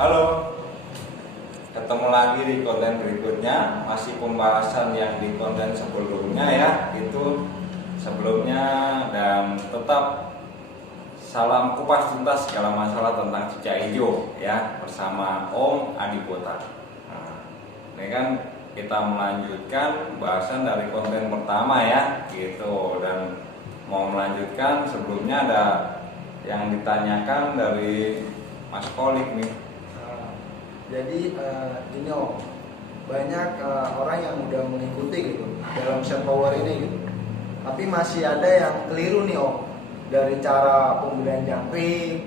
Halo, ketemu lagi di konten berikutnya. Masih pembahasan yang di konten sebelumnya ya, itu sebelumnya. Dan tetap salam kupas tuntas segala masalah tentang cicak hijau ya, bersama Om Adi Kota. Nah, ini kan kita melanjutkan bahasan dari konten pertama ya, gitu. Dan mau melanjutkan, sebelumnya ada yang ditanyakan dari Mas Kolik nih. Jadi gini Om, banyak orang yang udah mengikuti gitu dalam set power ini gitu. Tapi masih ada yang keliru nih Om, dari cara pemberian jangkrik.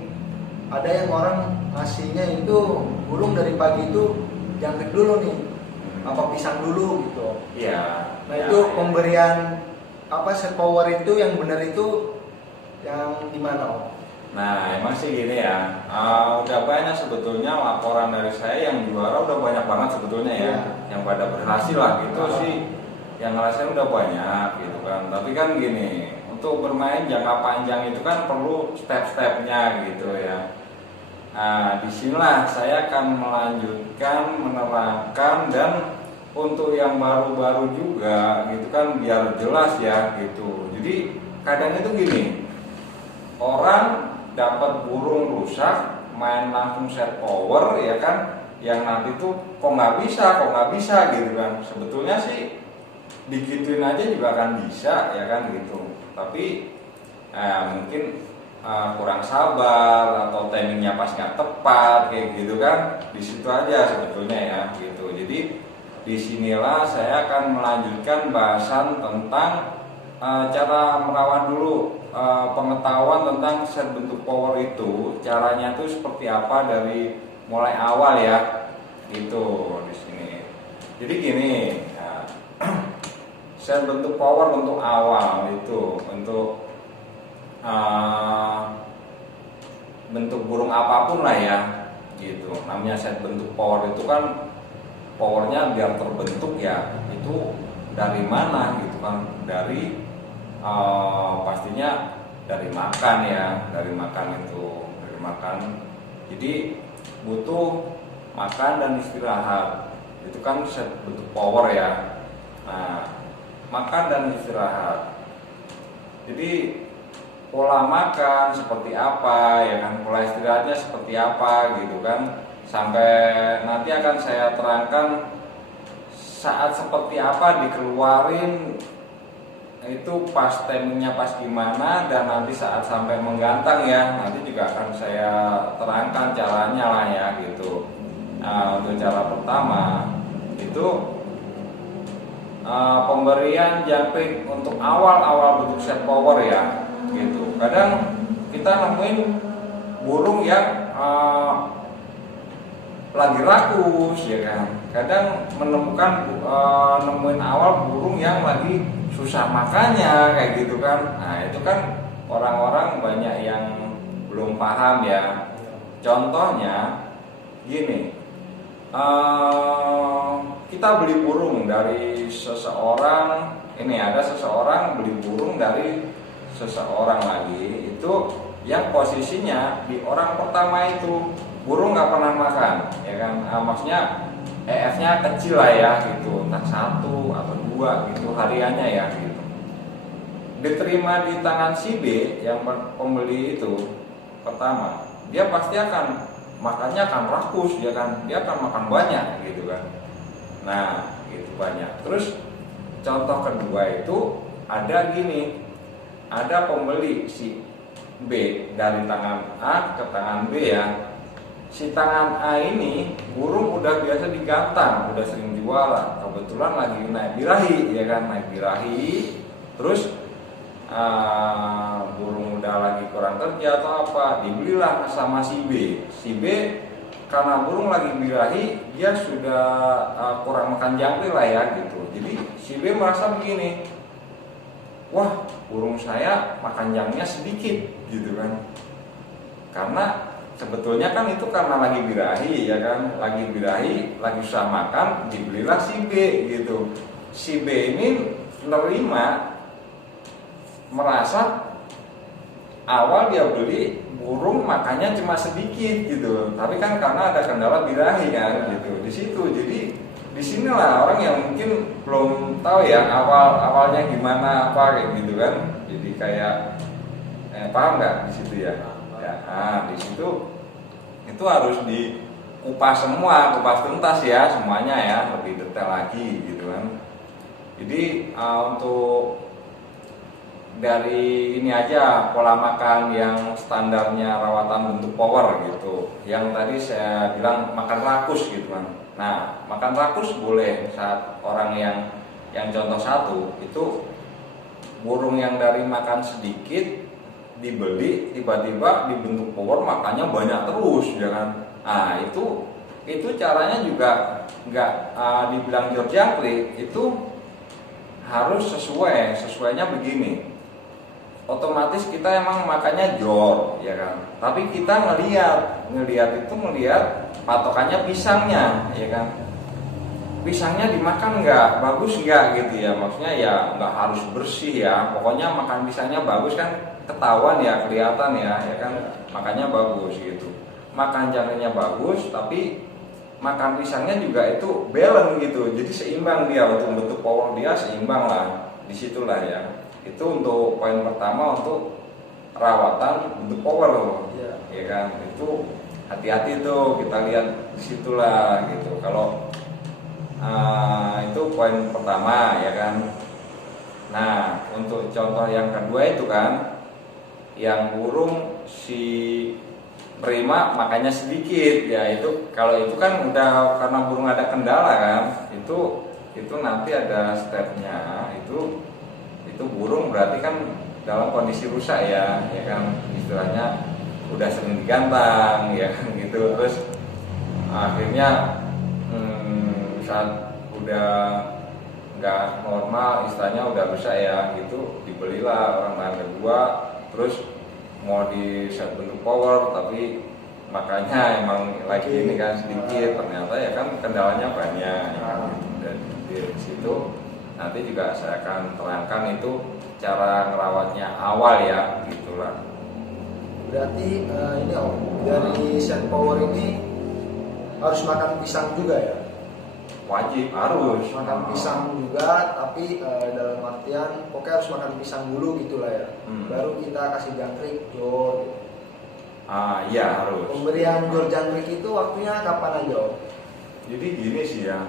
Ada yang orang ngasihnya itu burung dari pagi itu jangkrik dulu nih, apa pisang dulu gitu. Iya. Nah itu pemberian apa set power itu yang benar itu yang gimana Om? Nah, emang sih gini ya, udah banyak sebetulnya laporan dari saya yang juara udah banyak banget sebetulnya ya, yang pada berhasil lah gitu sih, yang ngerasain udah banyak gitu kan. Tapi kan gini, untuk bermain jangka panjang itu kan perlu step-stepnya gitu ya. Nah, disinilah saya akan melanjutkan, menerangkan, dan untuk yang baru-baru juga gitu kan biar jelas ya gitu. Jadi kadang itu gini, orang dapat burung rusak main langsung set power ya kan, yang nanti tuh kok nggak bisa gitu kan. Sebetulnya sih digituin aja juga akan bisa ya kan gitu, tapi mungkin kurang sabar atau timingnya pas nggak tepat kayak gitu kan, di situ aja sebetulnya ya gitu. Jadi disinilah saya akan melanjutkan bahasan tentang cara merawat dulu, pengetahuan tentang set bentuk power itu, caranya tuh seperti apa dari mulai awal ya, gitu di sini. Jadi gini, ya, set bentuk power untuk awal itu untuk bentuk burung apapun lah ya, gitu. Namanya set bentuk power itu kan powernya biar terbentuk ya, itu dari mana gitu kan, dari pastinya dari makan ya, dari makan itu, dari makan. Jadi butuh makan dan istirahat, itu kan set bentuk power ya. Nah, makan dan istirahat. Jadi pola makan seperti apa ya kan, pola istirahatnya seperti apa gitu kan, sampai nanti akan saya terangkan saat seperti apa dikeluarin itu, pas timingnya pas gimana, dan nanti saat sampai menggantang ya, nanti juga akan saya terangkan caranya lah ya gitu. Nah, untuk cara pertama itu pemberian jangkrik untuk awal bentuk set power ya gitu. Kadang kita nemuin burung yang lagi rakus ya kan, kadang nemuin awal burung yang lagi susah makannya kayak gitu kan. Nah itu kan orang-orang banyak yang belum paham ya. Contohnya gini, kita beli burung dari seseorang, ini ada seseorang beli burung dari seseorang lagi, itu yang posisinya di orang pertama itu burung nggak pernah makan ya kan, maksudnya EF-nya kecil lah ya gitu, entah 1 atau 2 gitu hariannya ya gitu. Diterima di tangan si B yang pembeli itu pertama, dia pasti akan makannya akan rakus ya kan, dia akan makan banyak gitu kan. Nah itu banyak. Terus contoh kedua itu ada gini, ada pembeli si B dari tangan A ke tangan B ya. Si tangan A ini burung udah biasa digantang, udah sering jualan, kebetulan lagi naik birahi ya kan, naik birahi. Terus burung udah lagi kurang kerja atau apa, dibelilah sama si B. Si B karena burung lagi birahi, dia sudah kurang makan jangkrik lah ya gitu. Jadi si B merasa begini, wah burung saya makan jangnya sedikit gitu kan, karena sebetulnya kan itu karena lagi birahi ya kan, lagi birahi, lagi susah makan, dibelilah si B gitu. Si B ini menerima, merasa awal dia beli burung makannya cuma sedikit gitu, tapi kan karena ada kendala birahi kan gitu di situ. Jadi disinilah orang yang mungkin belum tahu ya awalnya gimana apa kayak gitu kan. Jadi kayak paham nggak di situ ya? Ya, nah, di situ itu harus dikupas semua, kupas tuntas ya semuanya ya, lebih detail lagi gitu kan. Jadi untuk dari ini aja pola makan yang standarnya rawatan bentuk power gitu. Yang tadi saya bilang makan rakus gitu kan. Nah, makan rakus boleh saat orang yang contoh satu itu burung yang dari makan sedikit dibeli tiba-tiba dibentuk power makannya banyak terus ya kan. Nah, itu caranya juga nggak dibilang George Jangkrik, itu harus sesuainya begini. Otomatis kita emang makannya jor ya kan, tapi kita ngelihat patokannya pisangnya ya kan, pisangnya dimakan nggak bagus nggak gitu ya, maksudnya ya nggak harus bersih ya, pokoknya makan pisangnya bagus kan ketahuan ya, kelihatan ya kan, makannya bagus gitu. Makan jangkriknya bagus tapi makan pisangnya juga itu balance gitu, jadi seimbang dia, untuk bentuk power dia seimbang lah, disitulah ya. Itu untuk poin pertama untuk rawatan bentuk power ya kan. Itu hati-hati tuh, kita lihat disitulah gitu. Kalau itu poin pertama ya kan. Nah, untuk contoh yang kedua itu kan yang burung si prima makanya sedikit ya, itu kalau itu kan udah karena burung ada kendala kan, itu nanti ada stepnya. Itu burung berarti kan dalam kondisi rusak ya kan, istilahnya udah sering digantang ya kan gitu. Terus akhirnya saat udah nggak normal, istilahnya udah rusak ya gitu, dibelilah orang lain kedua, terus mau di set bentuk power tapi makanya emang lagi ini kan sedikit, ternyata ya kan kendalanya banyak ya kan, gitu. Dan di situ nanti juga saya akan terangkan itu cara ngerawatnya awal ya gitulah. Berarti ini dari set power ini harus makan pisang juga ya? Wajib harus makan pisang juga, tapi dalam artian pokoknya harus makan pisang dulu gitulah ya. Baru kita kasih jangkrik jor. Iya harus. Pemberian jor jangkrik itu waktunya kapan aja Om? Jadi gini sih ya,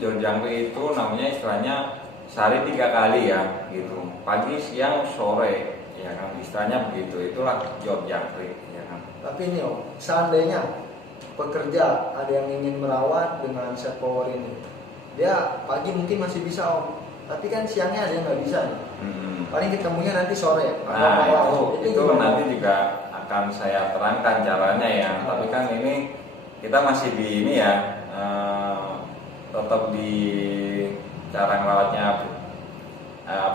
jor jangkrik itu namanya istilahnya sehari 3 kali ya gitu, pagi siang sore ya kan, istilahnya begitu, itulah jor jangkrik ya kan. Tapi ini Om, seandainya pekerja ada yang ingin merawat dengan set power ini, dia pagi mungkin masih bisa Om, tapi kan siangnya ada yang nggak bisa nih. Paling ketemunya nanti sore. Nah itu nanti juga akan saya terangkan caranya ya. Tapi kan ini kita masih di ini ya, tetap di cara ngerawatnya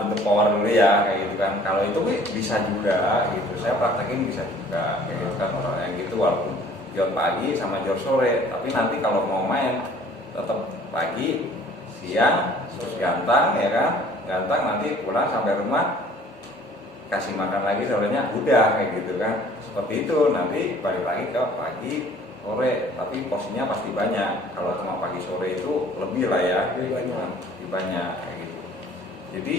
bentuk power dulu ya kayak gitu kan. Kalau itu bisa juga gitu, saya praktekin bisa juga kayak gitu kan, orang yang gitu walaupun jor pagi sama jor sore, tapi nanti kalau mau main tetap pagi siang terus gantang ya kan, gantang nanti pulang sampai rumah kasih makan lagi sorenya udah kayak gitu kan, seperti itu. Nanti balik lagi ke pagi sore, tapi porsinya pasti banyak. Kalau cuma pagi sore itu lebih lah ya, lebih banyak kayak gitu. Jadi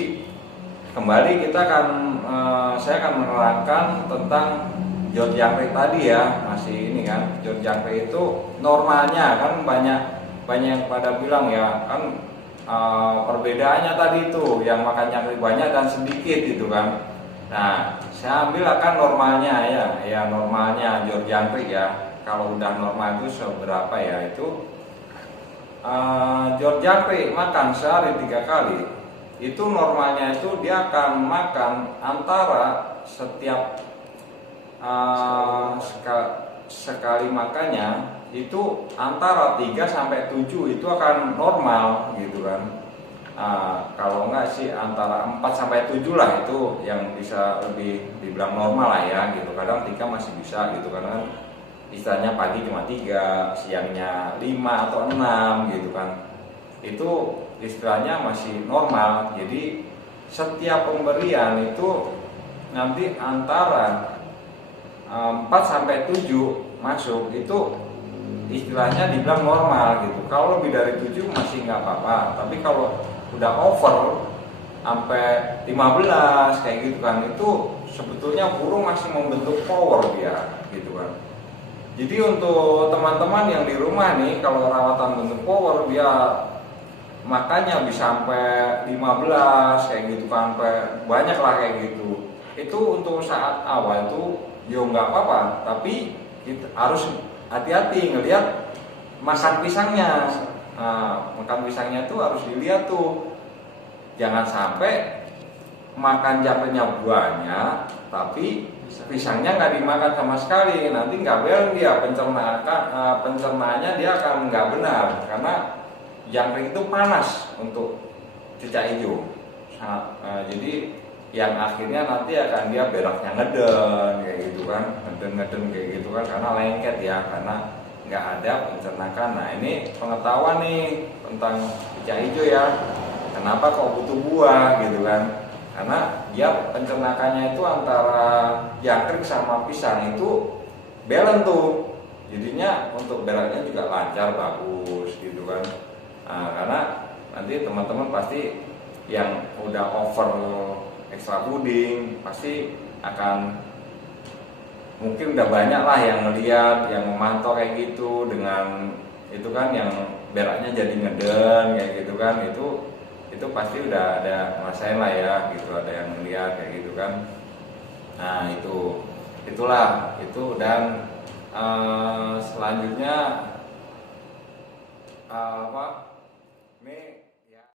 kembali kita akan saya akan menerangkan tentang jor jangkrik tadi ya, masih ini kan, jor jangkrik itu normalnya kan banyak yang pada bilang ya kan, perbedaannya tadi itu yang makan jangkrik banyak dan sedikit gitu kan. Nah, saya ambil akan normalnya ya normalnya jor jangkrik ya. Kalau udah normal itu seberapa ya, itu jor jangkrik makan sehari 3 kali. Itu normalnya itu dia akan makan antara setiap sekali makannya itu antara 3 sampai 7 itu akan normal gitu kan. Kalau enggak sih antara 4 sampai 7 lah, itu yang bisa lebih dibilang normal lah ya gitu. Kadang 3 masih bisa gitu, karena istilahnya pagi cuma 3, siangnya 5 atau 6 gitu kan. Itu istilahnya masih normal. Jadi setiap pemberian itu nanti antara 4 sampai 7 masuk itu istilahnya dibilang normal gitu. Kalau lebih dari 7 masih nggak apa-apa, tapi kalau udah over sampai 15 kayak gitu kan, itu sebetulnya burung masih membentuk power dia gitu kan. Jadi untuk teman-teman yang di rumah nih, kalau rawatan bentuk power dia makanya bisa sampai 15 kayak gitu kan, sampai banyak lah kayak gitu. Itu untuk saat awal itu ya nggak apa-apa, tapi kita harus hati-hati ngelihat makan pisangnya. Nah, makan pisangnya tuh harus dilihat tuh, jangan sampai makan japetnya banyak tapi pisangnya nggak dimakan sama sekali, nanti nggak beres dia pencernaannya dia akan nggak benar, karena jangkrik itu panas untuk cicak hijau. Jadi yang akhirnya nanti akan dia beraknya ngeden kayak gitu kan, ngeden kayak gitu kan, karena lengket ya, karena nggak ada pencernakan. Nah ini pengetahuan nih tentang cicak hijau ya, kenapa kok butuh buah gitu kan, karena dia pencernakannya itu antara jangkrik sama pisang itu balance tuh, jadinya untuk beraknya juga lancar bagus gitu kan. Nah, karena nanti teman-teman pasti yang udah over extra fooding pasti akan mungkin udah banyak lah yang melihat, yang memantau kayak gitu, dengan itu kan yang beraknya jadi ngeden kayak gitu kan, itu pasti udah ada masalah lah ya gitu, ada yang melihat kayak gitu kan. Nah itulah itu. Dan selanjutnya apa